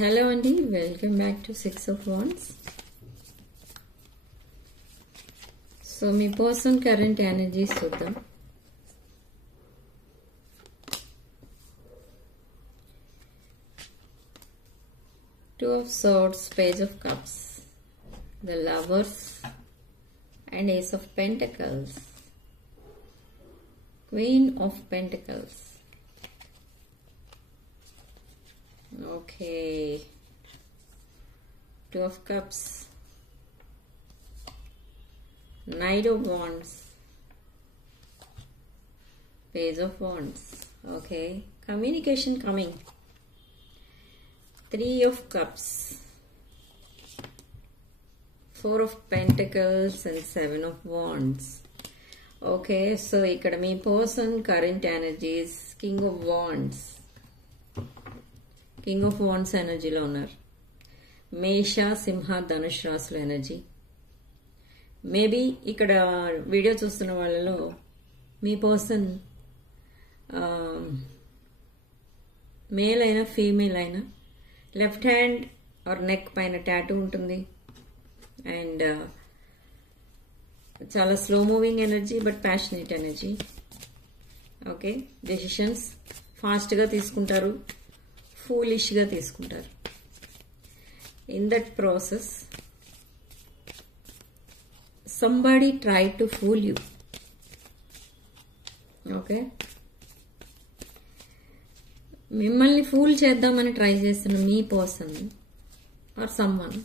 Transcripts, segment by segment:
Hello Andy, welcome back to Six of Wands. So me person current energies చూద్దాం. Two of Swords, Page of Cups, the Lovers and Ace of Pentacles, Queen of Pentacles. Okay, Two of Cups, Knight of Wands, Page of Wands. Okay, communication coming. Three of Cups, Four of Pentacles and Seven of Wands. Okay, so ikkada మీ person current energies, King of Wands. King of Wands ఎనర్జీలో ఉన్నారు. మేష, సింహ, ధనుష్ రాశుల energy. Maybe ఇక్కడ video చూస్తున్న వాళ్ళలో మీ person male అయినా female అయినా లెఫ్ట్ హ్యాండ్ ఆర్ నెక్ పైన టాటూ ఉంటుంది. అండ్ చాలా slow moving energy but passionate energy. Okay, decisions ఫాస్ట్గా తీసుకుంటారు, ఫూలిష్గా తీసుకుంటారు. In that process somebody try to fool you. Okay, మిమ్మల్ని ఫూల్ చేద్దామని ట్రై చేస్తున్న మీ పర్సన్ ఆర్ సమ్వన్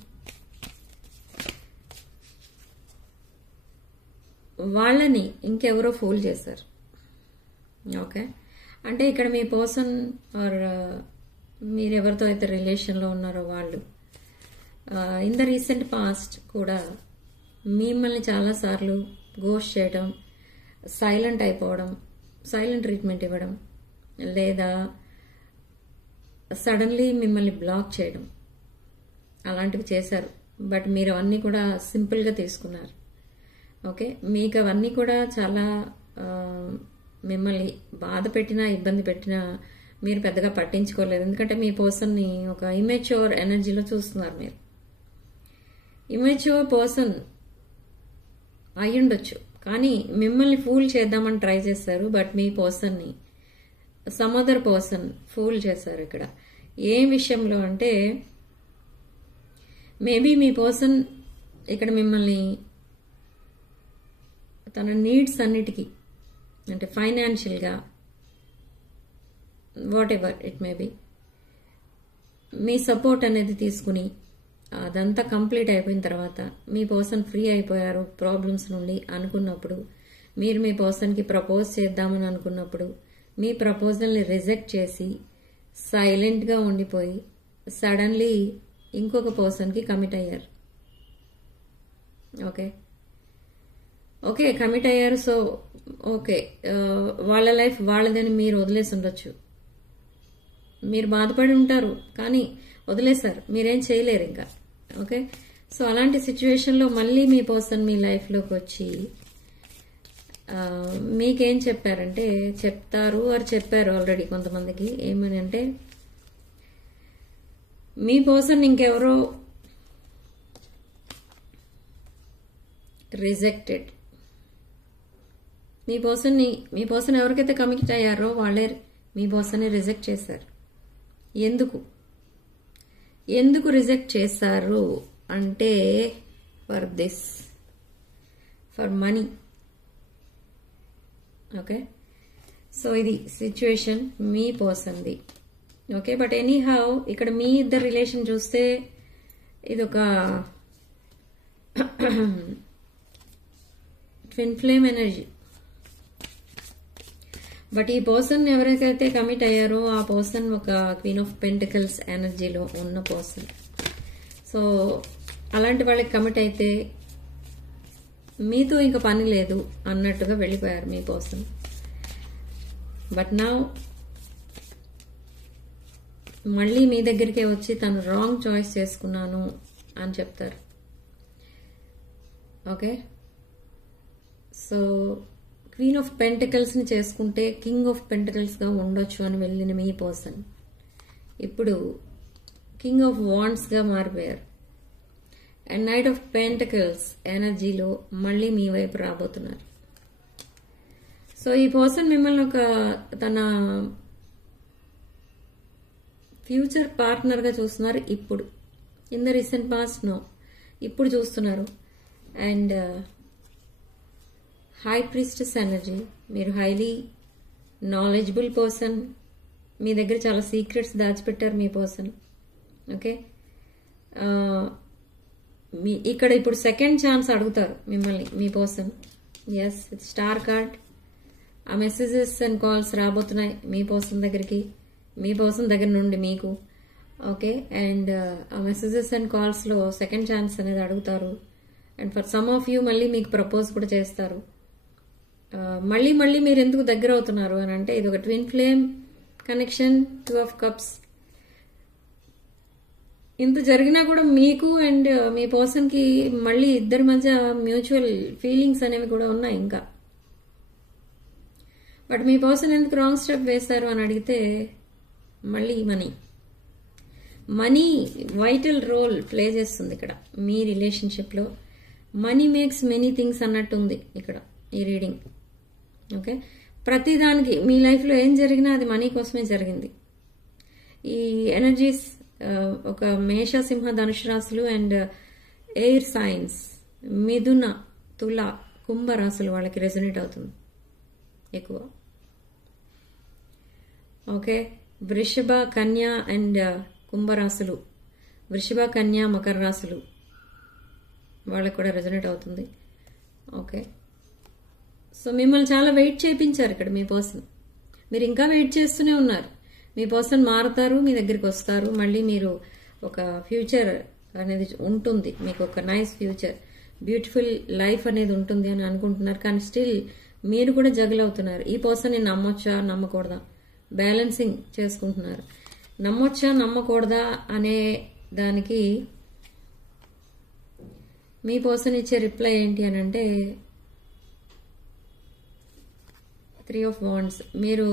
వాళ్ళని ఇంకెవరో ఫూల్ చేశారు. ఓకే, అంటే ఇక్కడ మీ పర్సన్ ఆర్ మీరు ఎవరితో అయితే రిలేషన్లో ఉన్నారో వాళ్ళు ఇన్ ద రీసెంట్ పాస్ట్ కూడా మిమ్మల్ని చాలాసార్లు గోస్ట్ చేయడం, సైలెంట్ అయిపోవడం, సైలెంట్ ట్రీట్మెంట్ ఇవ్వడం, లేదా సడన్లీ మిమ్మల్ని బ్లాక్ చేయడం అలాంటివి చేశారు. బట్ మీరు అవన్నీ కూడా సింపుల్గా తీసుకున్నారు. ఓకే, మీకు అవన్నీ కూడా చాలా మిమ్మల్ని బాధ పెట్టినా ఇబ్బంది పెట్టినా మీరు పెద్దగా పట్టించుకోలేదు. ఎందుకంటే మీ పర్సన్ని ఒక ఇమెచ్యూర్ ఎనర్జీలో చూస్తున్నారు. మీరు ఇమెచ్యూర్ పర్సన్ అయ్యుండొచ్చు, కానీ మిమ్మల్ని ఫూల్ చేద్దామని ట్రై చేశారు. బట్ మీ పర్సన్ని సమ్ అదర్ పర్సన్ ఫూల్ చేశారు. ఇక్కడ ఏ విషయంలో అంటే మేబీ మీ పర్సన్ ఇక్కడ మిమ్మల్ని తన నీడ్స్ అన్నిటికీ, అంటే ఫైనాన్షియల్గా what ever it may be, me support అనేది తీసుకుని అదంతా కంప్లీట్ అయిపోయిన తర్వాత మీ పర్సన్ ఫ్రీ అయిపోయారు ప్రాబ్లమ్స్ నుండి అనుకున్నప్పుడు, మీరు మీ పర్సన్కి ప్రపోజ్ చేద్దామని అనుకున్నప్పుడు మీ ప్రపోజల్ని రిజెక్ట్ చేసి సైలెంట్గా ఉండిపోయి సడన్లీ ఇంకొక పర్సన్కి కమిట్ అయ్యారు. ఓకే ఓకే కమిట్ అయ్యారు. సో ఓకే, వాళ్ళ లైఫ్ వాళ్ళదని మీరు వదిలేసి ఉండొచ్చు, మీరు బాధపడి ఉంటారు, కానీ వదిలేశారు, మీరేం చేయలేరు ఇంకా. ఓకే, సో అలాంటి సిచ్యువేషన్లో మళ్ళీ మీ పర్సన్ మీ లైఫ్లోకి వచ్చి మీకేం చెప్పారంటే, చెప్తారు ఆర్ చెప్పారు ఆల్రెడీ కొంతమందికి, ఏమని అంటే మీ పర్సన్ ఇంకెవరో రిజెక్టెడ్. మీ పర్సన్ ఎవరికైతే కమిట్ అయ్యారో వాళ్ళే మీ పర్సన్ని రిజెక్ట్ చేశారు. ఎందుకు రిజెక్ట్ చేశారు అంటే ఫర్ మనీ. ఓకే, సో ఇది సిచ్యువేషన్ మీ పర్సన్ది. ఓకే, బట్ ఎనీ హౌ ఇక్కడ మీ ఇద్దరు రిలేషన్ చూస్తే ఇది ఒక ట్విన్ ఫ్లేమ్ ఎనర్జీ. బట్ ఈ పర్సన్ ఎవరికైతే కమిట్ అయ్యారో ఆ పర్సన్ ఒక క్వీన్ ఆఫ్ పెంటికల్స్ ఎనర్జీలో ఉన్న పర్సన్. సో అలాంటి వాళ్ళకి కమిట్ అయితే మీతో ఇంకా పని లేదు అన్నట్టుగా వెళ్ళిపోయారు మీ పర్సన్. బట్ నా మళ్ళీ మీ దగ్గరికే వచ్చి తను రాంగ్ చాయిస్ చేసుకున్నాను అని చెప్తారు. Okay, so queen of pentacles ని చేసుకుంటే కింగ్ ఆఫ్ పెంటికల్స్ గా ఉండొచ్చు అని వెళ్ళిన మీ పర్సన్ ఇప్పుడు కింగ్ ఆఫ్ వాండ్స్ గా మారిపోయారు. అండ్ నైట్ ఆఫ్ పెంటకల్స్ ఎనర్జీలో మళ్ళీ మీ వైపు రాబోతున్నారు. సో ఈ పర్సన్ మిమ్మల్ని తన ఫ్యూచర్ పార్ట్నర్ గా చూస్తున్నారు ఇప్పుడు. In the recent past no, ఇప్పుడు చూస్తున్నారు. అండ్ హై ప్రీస్టెస్ ఎనర్జీ, మీరు హైలీ నాలెడ్జబుల్ పర్సన్. మీ దగ్గర చాలా సీక్రెట్స్ దాచిపెట్టారు మీ పర్సన్. ఓకే, ఇక్కడ ఇప్పుడు సెకండ్ ఛాన్స్ అడుగుతారు మిమ్మల్ని మీ పర్సన్. Yes, star card. ఆ మెసేజెస్ అండ్ కాల్స్ రాబోతున్నాయి మీ పర్సన్ దగ్గరికి, మీ పర్సన్ దగ్గర నుండి మీకు. ఓకే, అండ్ ఆ మెసేజెస్ అండ్ కాల్స్ లో సెకండ్ ఛాన్స్ అనేది అడుగుతారు. And for some of you మళ్ళీ మీకు ప్రపోజ్ కూడా చేస్తారు. మళ్ళీ మళ్ళీ మీరు ఎందుకు దగ్గర అవుతున్నారు అని అంటే, ఇది ఒక twin flame connection, 2 of Cups. ఇంత జరిగినా కూడా మీకు అండ్ మీ పర్సన్ కి మళ్ళీ ఇద్దరి మధ్య మ్యూచువల్ ఫీలింగ్స్ అనేవి కూడా ఉన్నాయి ఇంకా. బట్ మీ పర్సన్ ఎందుకు రాంగ్ స్టెప్ వేశారు అని అడిగితే, మళ్ళీ మనీ వైటల్ రోల్ ప్లే చేస్తుంది ఇక్కడ మీ రిలేషన్షిప్ లో. మనీ మేక్స్ మెనీ థింగ్స్ అన్నట్టు ఉంది ఇక్కడ ఈ రీడింగ్. ఓకే, ప్రతిదానికి మీ లైఫ్ లో ఏం జరిగినా అది మనీ కోసమే జరిగింది. ఈ ఎనర్జీస్ ఒక మేష, సింహ, ధనుషు రాశులు అండ్ ఎయిర్ సైన్స్, మిథున, తుల, కుంభ రాశులు వాళ్ళకి రెజొనేట్ అవుతుంది ఎక్కువ. ఓకే, వృషభ, కన్య అండ్ కుంభరాశులు, వృషభ, కన్య, మకర రాశులు వాళ్ళకి కూడా రెజొనేట్ అవుతుంది. ఓకే, సో మిమ్మల్ని చాలా వెయిట్ చేయించారు ఇక్కడ మీ పర్సన్. మీరు ఇంకా వెయిట్ చేస్తూనే ఉన్నారు. మీ పర్సన్ మారుతారు, మీ దగ్గరికి వస్తారు, మళ్ళీ మీరు ఒక ఫ్యూచర్ అనేది ఉంటుంది, మీకు ఒక నైస్ ఫ్యూచర్, బ్యూటిఫుల్ లైఫ్ అనేది ఉంటుంది అని అనుకుంటున్నారు. కానీ స్టిల్ మీరు కూడా జగల్ అవుతున్నారు. ఈ పర్సన్ నమ్మొచ్చా నమ్మకూడదా బ్యాలెన్సింగ్ చేసుకుంటున్నారు. నమ్మొచ్చా నమ్మకూడదా అనే దానికి మీ పర్సన్ ఇచ్చే రిప్లై ఏంటి అని అంటే, 3 of Wands. మీరు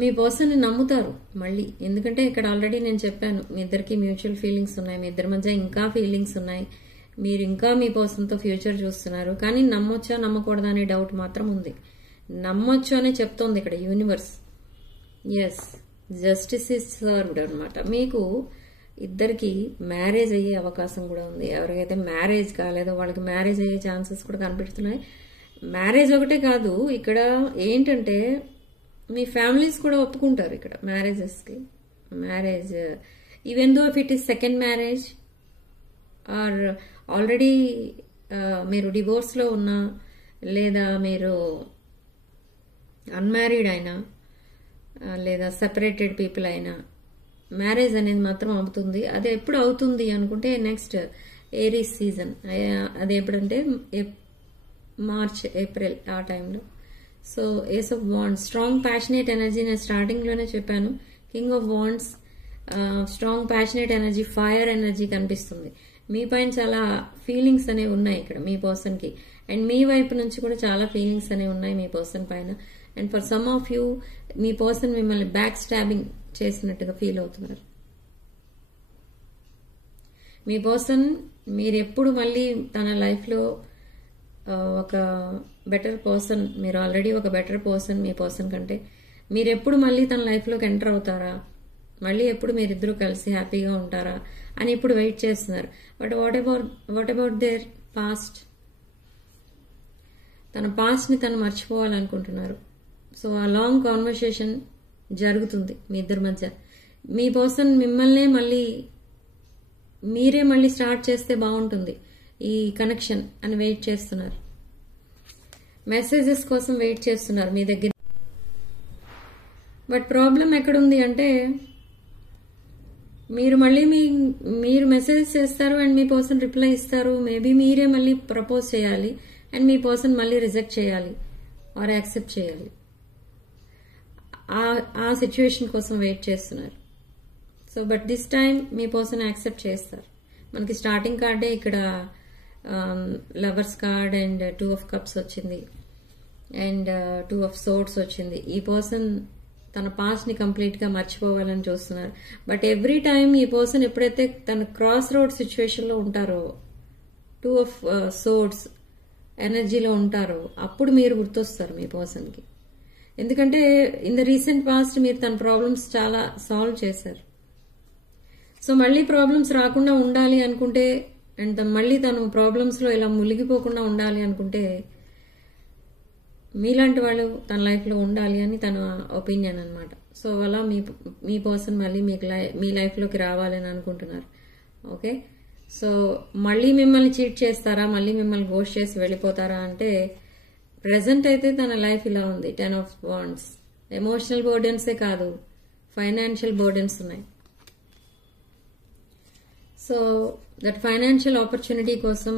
మీ పర్సన్ ని నమ్ముతారు మళ్ళీ, ఎందుకంటే ఇక్కడ ఆల్రెడీ నేను చెప్పాను మీ ఇద్దరికి మ్యూచువల్ ఫీలింగ్స్ ఉన్నాయి, మీ ఇద్దరి మధ్య ఇంకా ఫీలింగ్స్ ఉన్నాయి, మీరు ఇంకా మీ పర్సన్ తో ఫ్యూచర్ చూస్తున్నారు. కానీ నమ్మొచ్చా నమ్మకూడదా అనే డౌట్ మాత్రం ఉంది. నమ్మొచ్చు అనే చెప్తోంది ఇక్కడ universe. Yes, justice is served అనమాట. మీకు ఇద్దరికి మ్యారేజ్ అయ్యే అవకాశం కూడా ఉంది. ఎవరికైతే మ్యారేజ్ కాలేదో వాళ్ళకి మ్యారేజ్ అయ్యే ఛాన్సెస్ కూడా కనిపిస్తున్నాయి. మ్యారేజ్ ఒకటే కాదు, ఇక్కడ ఏంటంటే మీ ఫ్యామిలీస్ కూడా ఒప్పుకుంటారు ఇక్కడ మ్యారేజెస్కి. Marriage even though if it is second marriage or already మీరు డివోర్స్లో ఉన్నా, లేదా మీరు అన్మ్యారీడ్ అయినా, లేదా సెపరేటెడ్ పీపుల్ అయినా, మ్యారేజ్ అనేది మాత్రం అవుతుంది. అది ఎప్పుడు అవుతుంది అనుకుంటే నెక్స్ట్ ఏరీస్ సీజన్, అది ఎప్పుడంటే మార్చ్, ఏప్రిల్ ఆ టైంలో. So ace of wands, strong passionate energy, నేను స్టార్టింగ్ లోనే చెప్పాను. King of wands, strong passionate energy, fire energy కనిపిస్తుంది. మీ పైన చాలా ఫీలింగ్స్ అనేవి ఉన్నాయి ఇక్కడ మీ పర్సన్ కి, అండ్ మీ వైపు నుంచి కూడా చాలా ఫీలింగ్స్ అనేవి ఉన్నాయి మీ పర్సన్ పైన. And for some of you me person మిమ్మల్ని బ్యాక్ స్టాబింగ్ చేసినట్టుగా ఫీల్ అవుతున్నారు. మీ పర్సన్ మీరు ఎప్పుడు మళ్ళీ తన లైఫ్ లో ఒక బెటర్ పర్సన్, మీరు ఆల్రెడీ ఒక బెటర్ పర్సన్ మీ పర్సన్ కంటే, మీరు ఎప్పుడు మళ్ళీ తన లైఫ్లోకి ఎంటర్ అవుతారా, మళ్ళీ ఎప్పుడు మీరిద్దరూ కలిసి హ్యాపీగా ఉంటారా అని ఇప్పుడు వెయిట్ చేస్తున్నారు. But what about their past? తన పాస్ట్ ని తను మర్చిపోవాలనుకుంటున్నారు. సో ఆ లాంగ్ కాన్వర్సేషన్ జరుగుతుంది మీ ఇద్దరి మధ్య. మీ పర్సన్ మిమ్మల్నే మీరే మళ్ళీ స్టార్ట్ చేస్తే బాగుంటుంది ఈ కనెక్షన్ అని వెయిట్ చేస్తున్నారు. మెసేజెస్ కోసం వెయిట్ చేస్తున్నారు మీ దగ్గర. బట్ ప్రాబ్లం ఎక్కడుంది అంటే, మీరు మెసేజ్ చేస్తారు అండ్ మీ పర్సన్ రిప్లై ఇస్తారు. మేబీ మీరే మళ్ళీ ప్రపోజ్ చేయాలి అండ్ మీ పర్సన్ మళ్ళీ రిజెక్ట్ చేయాలి ఆర్ యాక్సెప్ట్ చేయాలి. ఆ సిచ్యువేషన్ కోసం వెయిట్ చేస్తున్నారు. So but this time me person accept చేస్తారు. మనకి స్టార్టింగ్ కార్డే ఇక్కడ lovers card and 2 of Cups వచ్చింది అండ్ 2 of Swords వచ్చింది. ఈ పర్సన్ తన పాస్ట్ ని కంప్లీట్ గా మర్చిపోవాలని చూస్తున్నారు. బట్ ఎవ్రీ టైం ఈ పర్సన్ ఎప్పుడైతే తన క్రాస్ రోడ్ సిచ్యువేషన్ లో ఉంటారో, 2 of Swords ఎనర్జీలో ఉంటారో, అప్పుడు మీరు గుర్తొస్తారు మీ పర్సన్ కి. ఎందుకంటే ఇన్ ద రీసెంట్ పాస్ట్ మీరు తన ప్రాబ్లమ్స్ చాలా సాల్వ్ చేశారు. సో మళ్ళీ ప్రాబ్లమ్స్ రాకుండా ఉండాలి అనుకుంటే, అండ్ మళ్ళీ తను ప్రాబ్లమ్స్ లో ఇలా మునిగిపోకుండా ఉండాలి అనుకుంటే, మీలాంటి వాళ్ళు తన లైఫ్ లో ఉండాలి అని తన ఒపీనియన్ అన్నమాట. సో అలా మీ పర్సన్ మళ్ళీ మీ లైఫ్ లోకి రావాలని అనుకుంటున్నారు. ఓకే, సో మళ్ళీ మిమ్మల్ని చీట్ చేస్తారా, మళ్ళీ మిమ్మల్ని గోస్ట్ చేసి వెళ్ళిపోతారా అంటే, ప్రెసెంట్ అయితే తన లైఫ్ ఇలా ఉంది. 10 of Wands. ఎమోషనల్ బర్డెన్సే కాదు, ఫైనాన్షియల్ బర్డెన్స్ ఉన్నాయి. సో దట్ ఫైనాన్షియల్ ఆపర్చునిటీ కోసం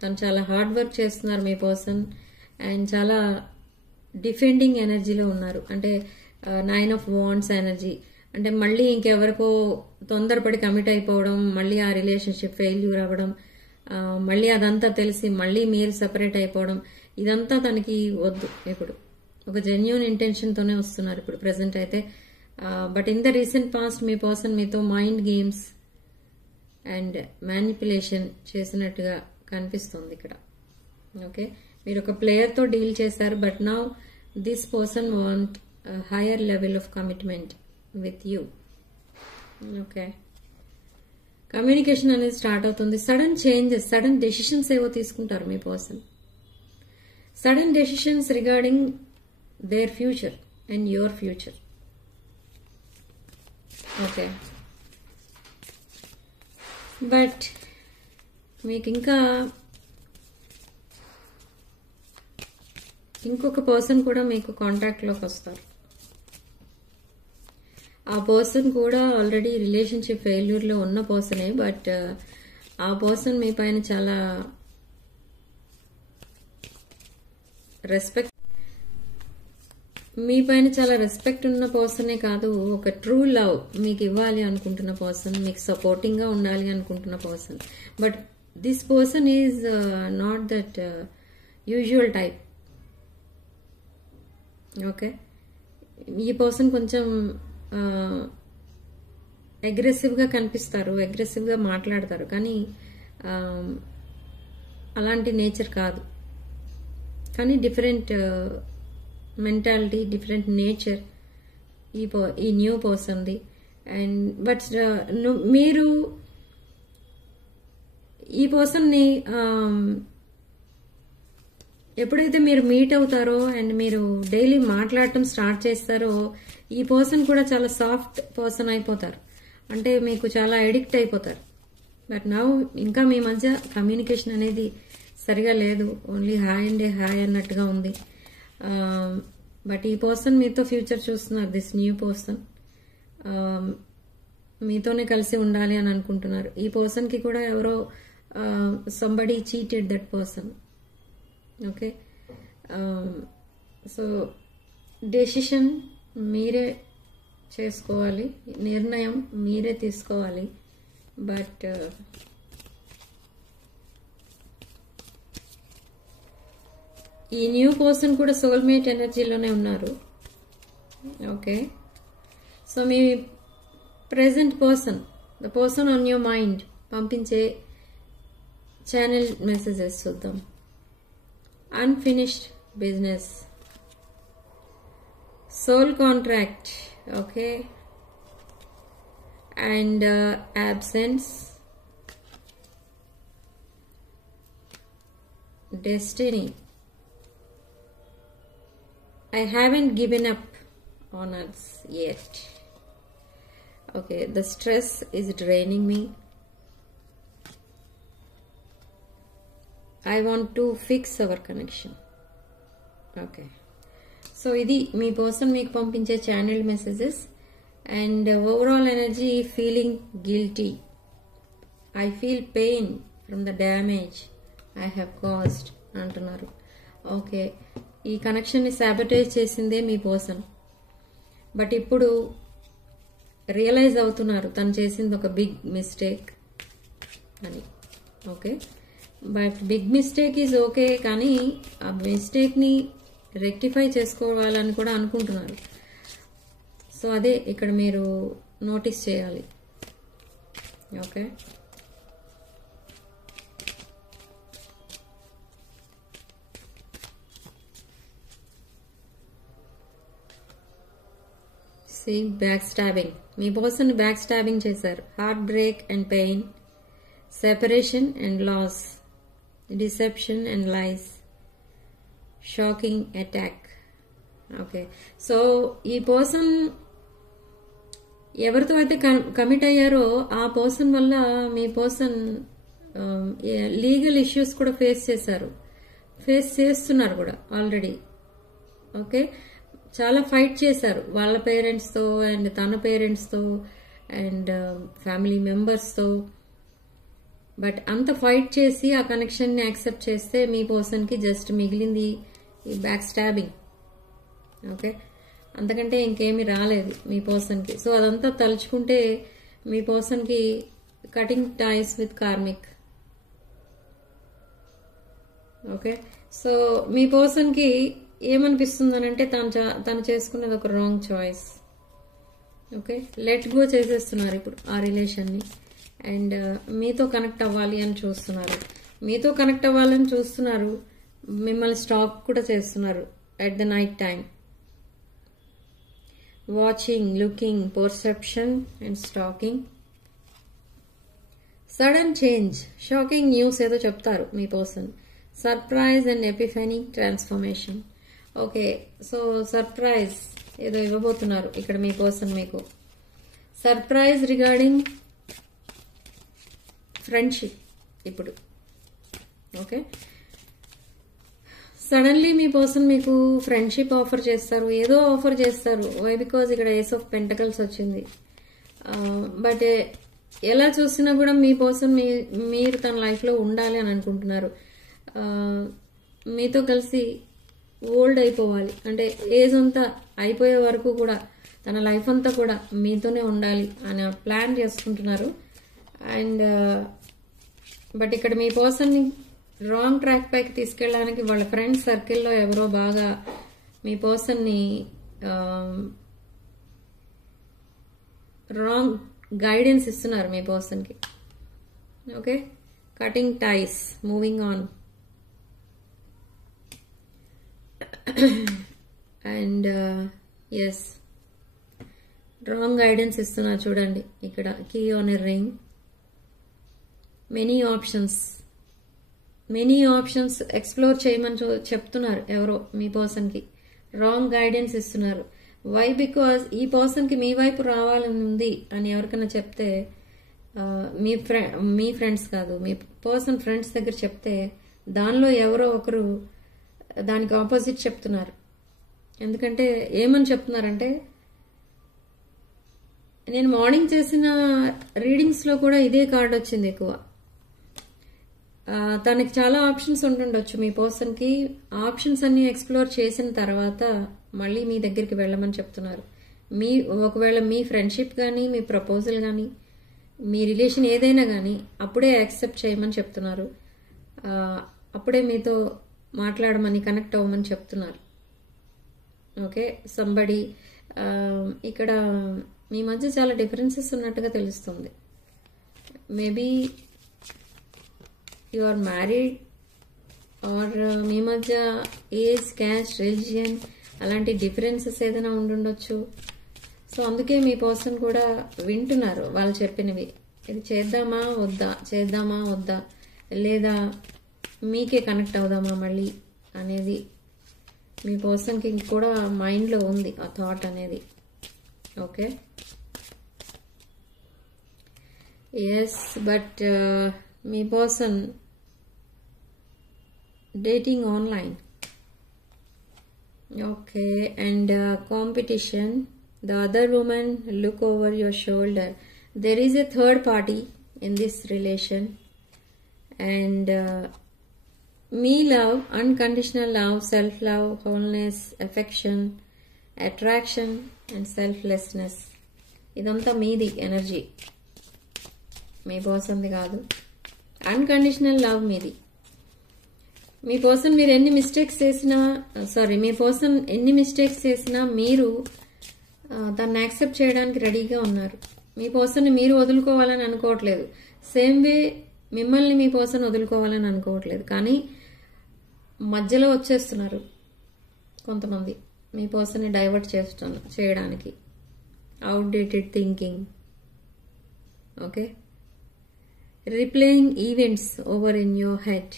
తను చాలా హార్డ్ వర్క్ చేస్తున్నారు మీ పర్సన్, అండ్ చాలా డిఫెండింగ్ ఎనర్జీలో ఉన్నారు. అంటే 9 of Wands ఎనర్జీ అంటే మళ్ళీ ఇంకెవరికో తొందరపడి కమిట్ అయిపోవడం, మళ్ళీ ఆ రిలేషన్షిప్ ఫెయిల్యూర్ అవ్వడం, మళ్ళీ అదంతా తెలిసి మళ్ళీ మీరు సెపరేట్ అయిపోవడం, ఇదంతా తనకి వద్దు. ఇప్పుడు ఒక జెన్యూన్ ఇంటెన్షన్ తోనే వస్తున్నారు ఇప్పుడు ప్రెసెంట్ అయితే. But in the recent past me person మీతో మైండ్ గేమ్స్ అండ్ మ్యానిపులేషన్ చేసినట్టుగా కనిపిస్తుంది ఇక్కడ. ఓకే, మీరు ఒక ప్లేయర్ తో డీల్ చేశారు, but now this person want higher level of commitment with you. Okay, communication అనేది స్టార్ట్ అవుతుంది. సడన్ చేంజెస్, సడన్ డెసిషన్స్ ఏవో తీసుకుంటారు మీ person. Sudden decisions regarding their future and your future. Okay, but మీకు ఇంకొక person కూడా మీకు కాంటాక్ట్ లోకి వస్తారు. ఆ పర్సన్ కూడా ఆల్రెడీ రిలేషన్షిప్ ఫెయిల్యూర్ లో ఉన్న పర్సనే, బట్ ఆ పర్సన్ మీ పైన చాలా రెస్పెక్ట్ ఉన్న పర్సనే కాదు, ఒక ట్రూ లవ్ మీకు ఇవ్వాలి అనుకుంటున్న పర్సన్, మీకు సపోర్టింగ్ గా ఉండాలి అనుకుంటున్న person. But this person is not that usual type. Okay, ఈ పర్సన్ కొంచెం అగ్రెసివ్ గా కనిపిస్తారు, అగ్రెసివ్ గా మాట్లాడతారు, కానీ అలాంటి నేచర్ కాదు. కానీ డిఫరెంట్ మెంటాలిటీ, డిఫరెంట్ నేచర్ ఈ న్యూ పర్సన్ది. అండ్ బట్ మీరు ఈ పర్సన్ని ఎప్పుడైతే మీరు మీట్ అవుతారో అండ్ మీరు డైలీ మాట్లాడటం స్టార్ట్ చేస్తారో, ఈ పర్సన్ కూడా చాలా సాఫ్ట్ పర్సన్ అయిపోతారు. అంటే మీకు చాలా అడిక్ట్ అయిపోతారు. బట్ నౌ ఇంకా మీ మధ్య కమ్యూనికేషన్ అనేది సరిగా లేదు, ఓన్లీ హాయ్ అండ్ హాయ్ అన్నట్టుగా ఉంది. బట్ ఈ పర్సన్ మీతో ఫ్యూచర్ చూస్తున్నారు. దిస్ న్యూ పర్సన్ మీతోనే కలిసి ఉండాలి అని అనుకుంటున్నారు. ఈ పర్సన్ కి కూడా ఎవరో somebody cheated that person. Okay, so decision మీరే చేసుకోవాలి, నిర్ణయం మీరే తీసుకోవాలి. బట్ ఈ న్యూ పర్సన్ కూడా సోల్మేట్ ఎనర్జీలోనే ఉన్నారు. Okay, so me present person, the person on your mind పంపించే ఛానల్ మెసేజెస్ చూద్దాం. Unfinished business, soul contract, okay, and absence, destiny. I haven't given up on us yet. Okay, the stress is draining me. I want to fix our connection. Okay, so ఇది మీ person మీకు పంపించే channel messages. And overall energy, feeling guilty, I feel pain from the damage I have caused అంటున్నారు. Okay, ఈ connection ని sabotage చేసిందే మీ person. But ఇప్పుడు రియలైజ్ అవుతున్నారు తను చేసింది ఒక బిగ్ మిస్టేక్ అని. Okay, but big mistake is okay, కానీ ఆ మిస్టేక్ ని రెక్టిఫై చేసుకోవాలని కూడా అనుకుంటున్నారు. సో అదే ఇక్కడ మీరు నోటీస్ చేయాలి. ఓకే, బ్యాక్ స్టాబింగ్, మీ పర్సన్ బ్యాక్ స్టాబింగ్ చేశారు. Heart break and pain, separation and loss, deception and lies, shocking attack. Okay, so ఈ పర్సన్ ఎవరితో అయితే కమిట్ అయ్యారో ఆ పర్సన్ వల్ల మీ పర్సన్ లీగల్ ఇష్యూస్ కూడా ఫేస్ చేస్తున్నారు కూడా ఆల్రెడీ. ఓకే, చాలా ఫైట్ చేశారు వాళ్ళ పేరెంట్స్తో అండ్ తన పేరెంట్స్తో అండ్ ఫ్యామిలీ మెంబర్స్తో. బట్ అంత ఫైట్ చేసి ఆ కనెక్షన్ని యాక్సెప్ట్ చేస్తే మీ పర్సన్కి జస్ట్ మిగిలింది ఈ బ్యాక్ స్టాబింగ్. ఓకే, అంతకంటే ఇంకేమీ రాలేదు మీ పర్సన్కి. సో అదంతా తలుచుకుంటే మీ పర్సన్కి cutting ties with karmic. Okay, so మీ పర్సన్కి ఏమనిపిస్తుందనంటే తను చేసుకున్నది ఒక wrong choice. Okay, let go చేసేస్తున్నారు ఇప్పుడు ఆ రిలేషన్ని అండ్ మీతో కనెక్ట్ అవ్వాలి అని చూస్తున్నారు. మిమ్మల్ని స్టాక్ కూడా చేస్తున్నారు at the night time. Watching, looking, perception and stalking. Sudden change, shocking news ఏదో చెప్తారు మీ person. Surprise and epiphany, transformation. Okay, so surprise ఏదో ఇవ్వబోతున్నారు ఇక్కడ మీ పర్సన్ మీకు. సర్ప్రైజ్ రిగార్డింగ్ ఫ్రెండ్షిప్ ఇప్పుడు. ఓకే, సడన్లీ మీ పర్సన్ మీకు ఫ్రెండ్షిప్ ఆఫర్ చేస్తారు, ఏదో ఆఫర్ చేస్తారు. వై? బికాజ్ ఇక్కడ ఏస్ ఆఫ్ పెంటకల్స్ వచ్చింది. బట్ ఎలా చూసినా కూడా మీ పర్సన్ మీరు తన లైఫ్లో ఉండాలి అని అనుకుంటున్నారు. మీతో కలిసి ఓల్డ్ అయిపోవాలి అంటే ఏజ్ అంతా అయిపోయే వరకు కూడా తన లైఫ్ అంతా కూడా మీతోనే ఉండాలి అని ప్లాన్ చేసుకుంటున్నారు. అండ్ బట్ ఇక్కడ మీ పర్సన్ని రాంగ్ ట్రాక్ పైకి తీసుకెళ్ళడానికి వాళ్ళ ఫ్రెండ్స్ సర్కిల్లో ఎవరో బాగా మీ పర్సన్ని రాంగ్ గైడెన్స్ ఇస్తున్నారు మీ పర్సన్కి. Okay, cutting ties, moving on. And yes, wrong guidance ఇస్తున్నారు చూడండి ఇక్కడ. Key on a ring, many options explore చేయమని చెప్తున్నారు ఎవరో మీ పర్సన్కి. రాంగ్ గైడెన్స్ ఇస్తున్నారు. వై? బికాజ్ ఈ పర్సన్కి మీ వైపు రావాలని ఉంది అని ఎవరికైనా చెప్తే మీ ఫ్రెండ్స్ కాదు, మీ పర్సన్ ఫ్రెండ్స్ దగ్గర చెప్తే దానిలో ఎవరో ఒకరు దానికి ఆపోజిట్ చెప్తున్నారు. ఎందుకంటే ఏమని చెప్తున్నారంటే, నేను మార్నింగ్ చేసిన రీడింగ్స్లో కూడా ఇదే కార్డ్ వచ్చింది ఎక్కువ. తనకి చాలా ఆప్షన్స్ ఉంటుండొచ్చు మీ పర్సన్కి. ఆప్షన్స్ అన్ని ఎక్స్ప్లోర్ చేసిన తర్వాత మళ్ళీ మీ దగ్గరికి వెళ్ళమని చెప్తున్నారు. ఒకవేళ మీ ఫ్రెండ్షిప్ కానీ, మీ ప్రపోజల్ కానీ, మీ రిలేషన్ ఏదైనా కానీ అప్పుడే యాక్సెప్ట్ చేయమని చెప్తున్నారు. అప్పుడే మీతో మాట్లాడమని, కనెక్ట్ అవ్వమని చెప్తున్నారు. ఓకే, సంబడి ఇక్కడ మీ మధ్య చాలా డిఫరెన్సెస్ ఉన్నట్టుగా తెలుస్తుంది. Maybe you are married or మీ మధ్య ఏజ్, క్యాస్ట్, రిలీజియన్ అలాంటి డిఫరెన్సెస్ ఏదైనా ఉండుండొచ్చు. సో అందుకే మీ పర్సన్ కూడా వింటున్నారు వాళ్ళు చెప్పినవి. ఇది చేద్దామా వద్దా, లేదా మీకే కనెక్ట్ అవుదామా మళ్ళీ అనేది మీ పర్సన్కి కూడా మైండ్లో ఉంది ఆ థాట్ అనేది. ఓకే, ఎస్, బట్ మీ person dating online. Okay, and competition. The other woman look over your shoulder. There is a third party in this relation. And me love, unconditional love, self-love, wholeness, affection, attraction and selflessness. ఇదంతా మీది energy, మీ పర్సన్ది కాదు. Unconditional love మీది. మీ person ఎన్ని mistakes చేసినా మీరు దాన్ని accept చేయడానికి రెడీగా ఉన్నారు. మీ పర్సన్ని మీరు వదులుకోవాలని అనుకోవట్లేదు, సేమ్ వే మిమ్మల్ని మీ పర్సన్ వదులుకోవాలని అనుకోవట్లేదు, కానీ మధ్యలో వచ్చేస్తున్నారు కొంతమంది మీ పర్సన్ని డైవర్ట్ చేయడానికి. Outdated thinking. Okay, replaying events over in your head.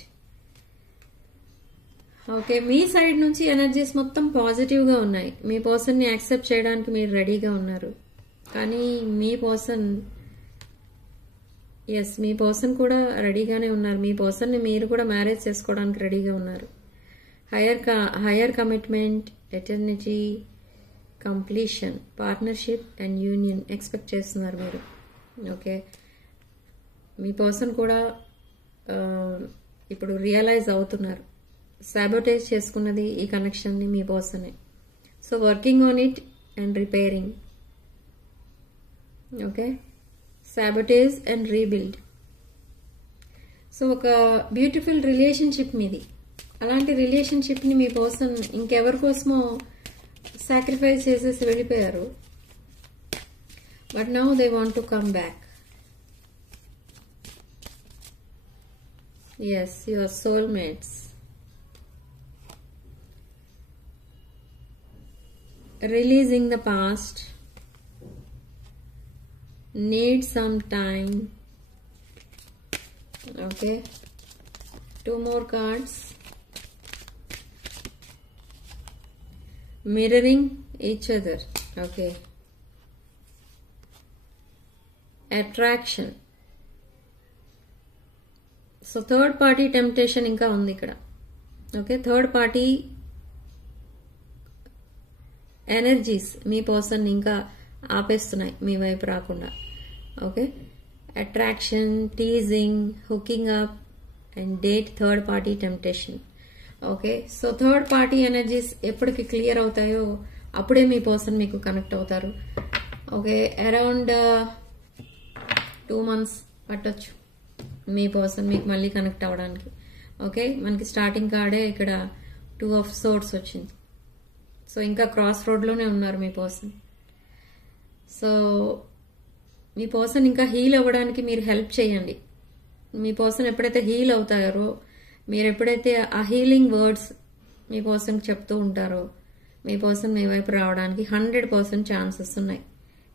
Okay, మీ సైడ్ నుంచి ఎనర్జీస్ మొత్తం పాజిటివ్గా ఉన్నాయి. మీ పర్సన్ని యాక్సెప్ట్ చేయడానికి మీరు రెడీగా ఉన్నారు, కానీ మీ పర్సన్ మీ పర్సన్ కూడా రెడీగానే ఉన్నారు. మీ పర్సన్ని మీరు కూడా మ్యారేజ్ చేసుకోవడానికి రెడీగా ఉన్నారు. Higher commitment, eternity, completion, partnership and union expect చేస్తున్నారు మీరు. ఓకే, మీ పర్సన్ కూడా ఇప్పుడు రియలైజ్ అవుతున్నారు. సాబోటేజ్ చేసుకున్నది ఈ కనెక్షన్ని మీ పర్సనే. So working on it and repairing. Okay, sabotage and rebuild. So ఒక బ్యూటిఫుల్ రిలేషన్షిప్ మీది. అలాంటి రిలేషన్షిప్ని మీ పర్సన్ ఇంకెవరి కోసమో సాక్రిఫైస్ చేసేసి వెళ్ళిపోయారు. But now they want to come back. Yes, your soulmates. Releasing the past, need some time. Okay, 2 more cards. Mirroring each other. Okay, attraction. So third party temptation ఇంకా ఉంది ఇక్కడ. Okay, third party energies మీ person ఇంకా ఆపేస్తున్నాయి మీ వైపు రాకుండా. Okay, attraction, teasing, hooking up and date, third party temptation. Okay, so third party energies ఎప్పటికి clear అవుతాయో అప్పుడే మీ person మీకు కనెక్ట్ అవుతారు. ఓకే, అరౌండ్ 2 months పట్టొచ్చు మీ పర్సన్ మీకు మళ్ళీ కనెక్ట్ అవ్వడానికి. ఓకే, మనకి స్టార్టింగ్ కార్డే ఇక్కడ 2 of Swords వచ్చింది. సో ఇంకా క్రాస్ రోడ్లోనే ఉన్నారు మీ పర్సన్. సో మీ పర్సన్ ఇంకా హీల్ అవ్వడానికి మీరు హెల్ప్ చేయండి. మీ పర్సన్ ఎప్పుడైతే హీల్ అవుతారో, మీరు ఎప్పుడైతే ఆ హీలింగ్ వర్డ్స్ మీ పర్సన్కి చెప్తూ ఉంటారో, మీ పర్సన్ మీ వైపు రావడానికి 100% ఛాన్సెస్ ఉన్నాయి.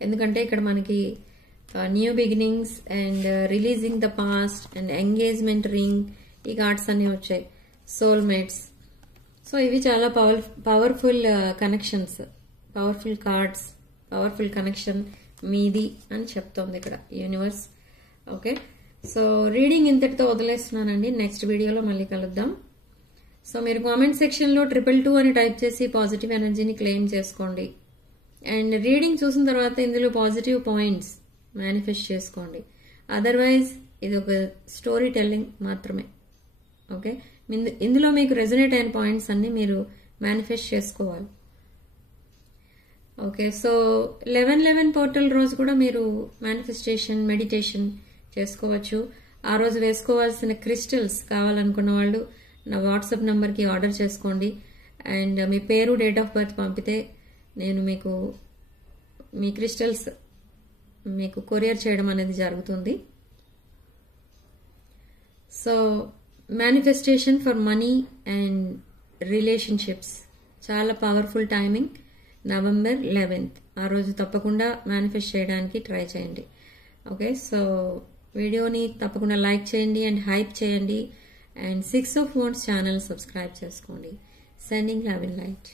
ఎందుకంటే ఇక్కడ మనకి new beginnings and releasing the past and engagement ring, ఈ కార్డ్స్ అన్నీ వచ్చాయి. సోల్మేట్స్. సో ఇవి చాలా powerful connections, powerful cards, powerful connection మీది అని చెప్తోంది ఇక్కడ యూనివర్స్. ఓకే, సో రీడింగ్ ఇంతటితో వదిలేస్తున్నానండి. నెక్స్ట్ వీడియోలో మళ్ళీ కలుద్దాం. సో మీరు కామెంట్ సెక్షన్లో 222 అని టైప్ చేసి పాజిటివ్ ఎనర్జీని క్లెయిమ్ చేసుకోండి. అండ్ రీడింగ్ చూసిన తర్వాత ఇందులో పాజిటివ్ పాయింట్స్ మేనిఫెస్ట్ చేసుకోండి. అదర్వైజ్ ఇది ఒక స్టోరీ టెల్లింగ్ మాత్రమే. ఓకే, ఇందులో మీకు రెజొనేట్ అయిన పాయింట్స్ అన్ని మీరు మేనిఫెస్ట్ చేసుకోవాలి. ఓకే, సో 11/11 పోర్టల్ రోజు కూడా మీరు మేనిఫెస్టేషన్, మెడిటేషన్ చేసుకోవచ్చు. ఆ రోజు వేసుకోవాల్సిన క్రిస్టల్స్ కావాలనుకున్న వాళ్ళు నా వాట్సాప్ నంబర్కి ఆర్డర్ చేసుకోండి. అండ్ మీ పేరు, డేట్ ఆఫ్ బర్త్ పంపితే నేను మీకు మీ క్రిస్టల్స్ మీకు కొరియర్ చేయడం అనేది జరుగుతుంది. So manifestation for money and relationships చాలా పవర్ఫుల్ టైమింగ్. November 11th ఆ రోజు తప్పకుండా మేనిఫెస్ట్ చేయడానికి ట్రై చేయండి. ఓకే, సో వీడియోని తప్పకుండా లైక్ చేయండి అండ్ హైప్ చేయండి. And 6 of Wands channel subscribe చేసుకోండి. Sending love and light.